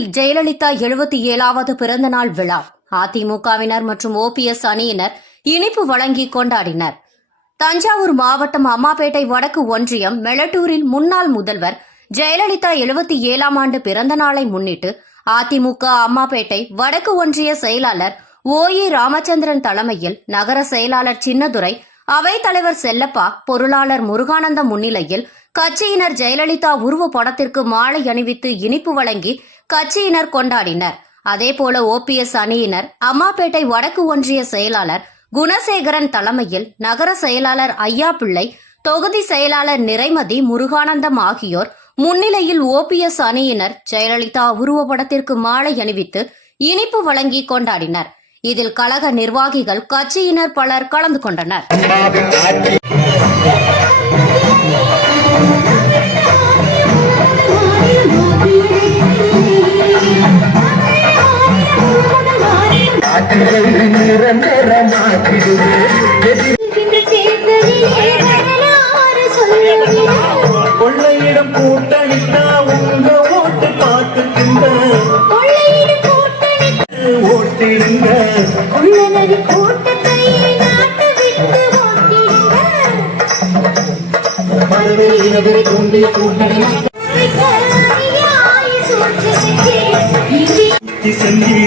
மதுரையில் ஜெயலலிதா 77வது பிறந்த நாள் விழா அதிமுகவினர் மற்றும் ஓபிஎஸ் அணியினர் இனிப்பு வழங்கி கொண்டாடினர். தஞ்சாவூர் மாவட்டம் அம்மாபேட்டை வடக்கு ஒன்றியம் மெளட்டூரில் முன்னாள் முதல்வர் ஜெயலலிதா 77ஆம் ஆண்டு பிறந்த நாளை முன்னிட்டு அதிமுக அம்மாபேட்டை வடக்கு ஒன்றிய செயலாளர் ஓ.ஏ. ராமச்சந்திரன் தலைமையில் நகர செயலாளர் சின்னதுரை, அவைத்தலைவர் செல்லப்பா, பொருளாளர் முருகானந்தம் முன்னிலையில் கட்சியினர் ஜெயலலிதா உருவ படத்திற்கு மாலை அணிவித்து இனிப்பு வழங்கி கட்சியினர் கொண்டாடினர். அதேபோல ஓபிஎஸ் அணியினர் அம்மாபேட்டை வடக்கு ஒன்றிய செயலாளர் குணசேகரன் தலைமையில் நகர செயலாளர் ஐயா பிள்ளை, தொகுதி செயலாளர் நிறைமதி, முருகானந்தம் ஆகியோர் முன்னிலையில் ஓபிஎஸ் அணியினர் ஜெயலலிதா உருவப்படத்திற்கு மாலை அணிவித்து இனிப்பு வழங்கி கொண்டாடினர். இதில் கழக நிர்வாகிகள், கட்சியினர் பலர் கலந்து கொண்டனர். கொள்ளையிடம் கூட்டணித்தா உங்க ஓட்டு பார்த்துக்கின்ற ஓட்டிடுங்க. மதுரையினரை தூண்டிய கூட்டணி செஞ்சு